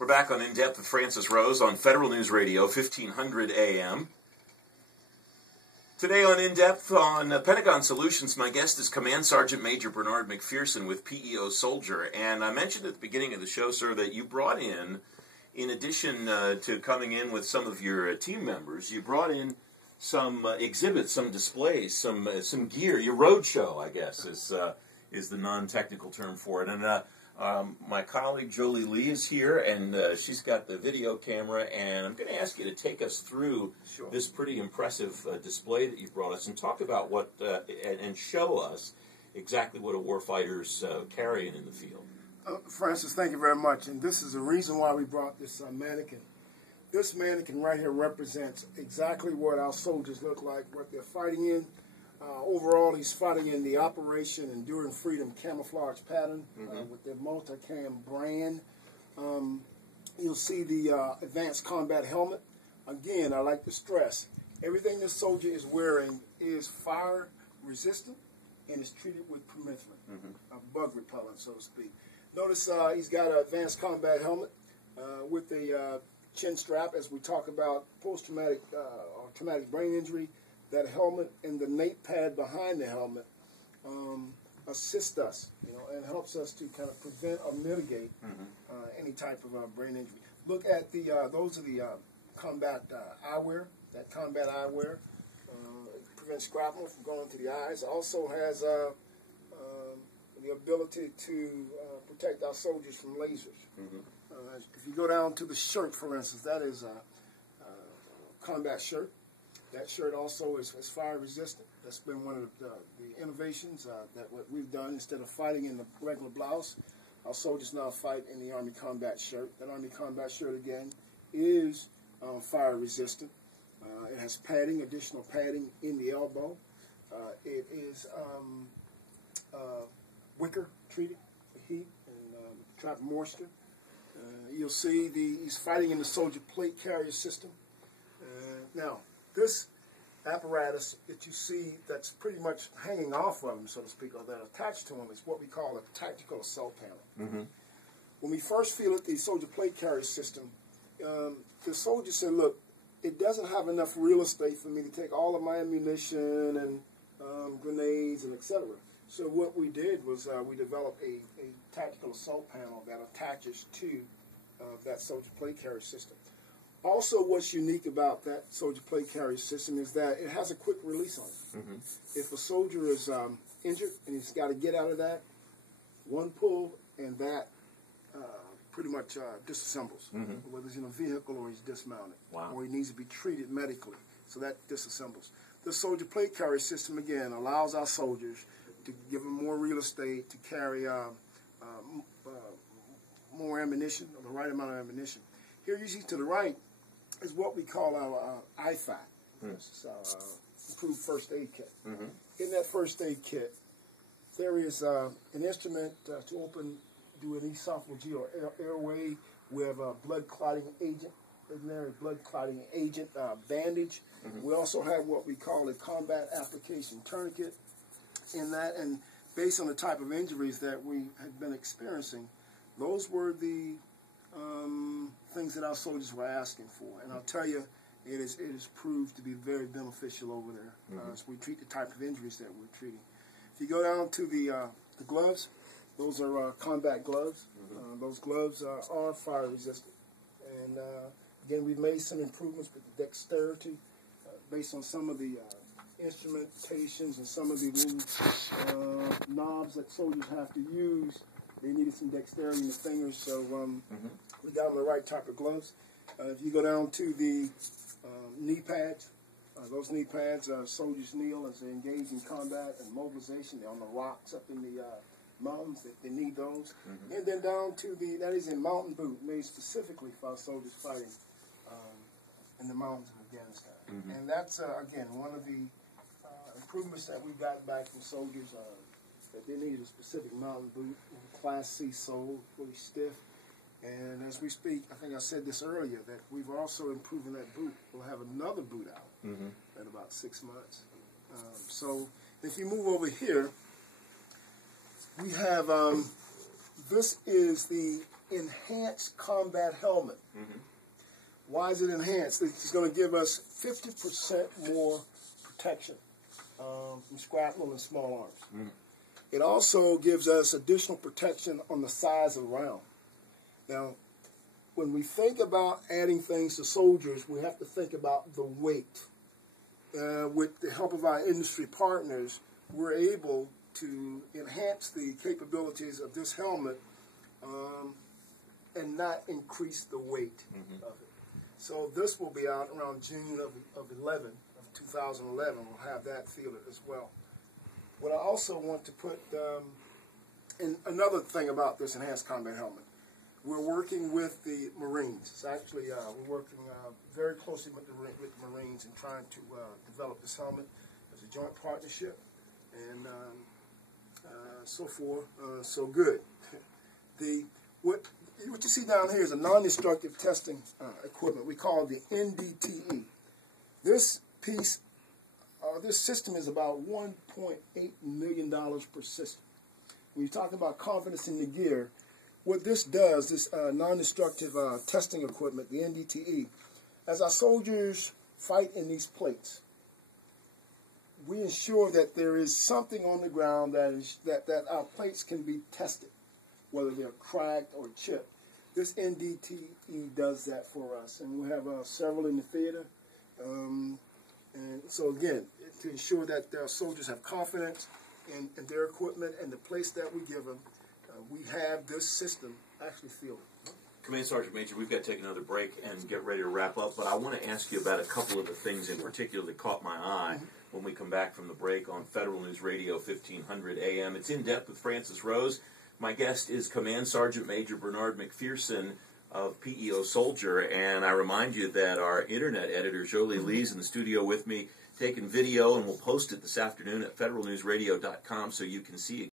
We're back on In Depth with Francis Rose on Federal News Radio, 1500 AM. Today on In Depth on Pentagon Solutions, my guest is Command Sergeant Major Bernard McPherson with PEO Soldier. And I mentioned at the beginning of the show, sir, that you brought in addition to coming in with some of your team members, you brought in some exhibits, some displays, some gear. Your road show, I guess, is the non-technical term for it. And my colleague Jolie Lee is here, and she's got the video camera, and I'm going to ask you to take us through this pretty impressive display that you brought us and talk about what, and show us exactly what a warfighter's carrying in the field. Francis, thank you very much. And this is the reason why we brought this mannequin. This mannequin right here represents exactly what our soldiers look like, what they're fighting in. Overall, he's fighting in the Operation Enduring Freedom camouflage pattern with their multicam brand. You'll see the advanced combat helmet. Again, I like to stress, everything this soldier is wearing is fire resistant and is treated with permethrin, bug repellent, so to speak. Notice he's got an advanced combat helmet with a chin strap. As we talk about post-traumatic or traumatic brain injury, that helmet and the nape pad behind the helmet assist us, and helps us to kind of prevent or mitigate any type of brain injury. Look at the those are the combat eyewear. That combat eyewear prevents shrapnel from going to the eyes. Also has the ability to protect our soldiers from lasers. If you go down to the shirt, for instance, that is a combat shirt. That shirt also is fire resistant. That's been one of the innovations that what we've done. Instead of fighting in the regular blouse, our soldiers now fight in the Army combat shirt. That Army combat shirt, again, is fire resistant. It has padding, additional padding in the elbow. It is wicker treated for heat and trap moisture. You'll see he's fighting in the soldier plate carrier system. Now, this apparatus that you see that's pretty much hanging off of him, so to speak, or that attached to him, is what we call a tactical assault panel. When we first fielded the soldier plate carrier system, the soldier said, look, it doesn't have enough real estate for me to take all of my ammunition and grenades and etc. So what we did was we developed a tactical assault panel that attaches to that soldier plate carrier system. Also, what's unique about that soldier plate carrier system is that it has a quick release on it. If a soldier is injured and he's got to get out of that, one pull and that pretty much disassembles, whether he's in a vehicle or he's dismounted, or he needs to be treated medically. So that disassembles. The soldier plate carrier system, again, allows our soldiers to give them more real estate to carry more ammunition, or the right amount of ammunition. Here you see to the right is what we call our IFAC, improved first aid kit. In that first aid kit, there is an instrument to do an esophageal airway. We have a blood clotting agent, ordinary blood clotting agent bandage. We also have what we call a combat application tourniquet in that, and based on the type of injuries that we had been experiencing, those were the things that our soldiers were asking for. And I'll tell you, it is proved to be very beneficial over there as we treat the type of injuries that we're treating. If you go down to the gloves, those are combat gloves. Those gloves are fire resistant. And again, we've made some improvements with the dexterity based on some of the instrumentations and some of the little knobs that soldiers have to use. They needed some dexterity in the fingers, so we got them the right type of gloves. If you go down to the knee pads, those knee pads, soldiers kneel as they engage in combat and mobilization. They're on the rocks up in the mountains. They need those. And then down to that is a mountain boot made specifically for our soldiers fighting in the mountains of Afghanistan. And that's, again, one of the improvements that we got back from soldiers, that they needed a specific mountain boot, Class C sole, really stiff. And as we speak, I think I said this earlier, that we've also improving that boot. We'll have another boot out in about 6 months. So if you move over here, we have, this is the enhanced combat helmet. Mm-hmm. Why is it enhanced? It's going to give us 50% more protection from shrapnel and small arms. Mm-hmm. It also gives us additional protection on the size of the round. Now, when we think about adding things to soldiers, we have to think about the weight. With the help of our industry partners, we're able to enhance the capabilities of this helmet and not increase the weight of it. So this will be out around June of 2011. We'll have that fielded as well. What I also want to put in another thing about this enhanced combat helmet, we're working with the Marines. It's actually, we're working very closely with the Marines and trying to develop this helmet as a joint partnership, and so forth, so good. What you see down here is a non-destructive testing equipment. We call it the NDTE. This piece, this system is about $1.8 million per system. When you talk about confidence in the gear, what this does, this non-destructive testing equipment, the NDTE, as our soldiers fight in these plates, we ensure that there is something on the ground that our plates can be tested, whether they're cracked or chipped. This NDTE does that for us, and we have several in the theater. And so again, to ensure that our soldiers have confidence in their equipment and the place that we give them, we have this system actually fielded. Command Sergeant Major, we've got to take another break and get ready to wrap up, but I want to ask you about a couple of the things in particular that caught my eye when we come back from the break on Federal News Radio 1500 AM. It's In Depth with Francis Rose. My guest is Command Sergeant Major Bernard McPherson of PEO Soldier, and I remind you that our internet editor, Jolie Lee's in the studio with me taking video, and we'll post it this afternoon at federalnewsradio.com so you can see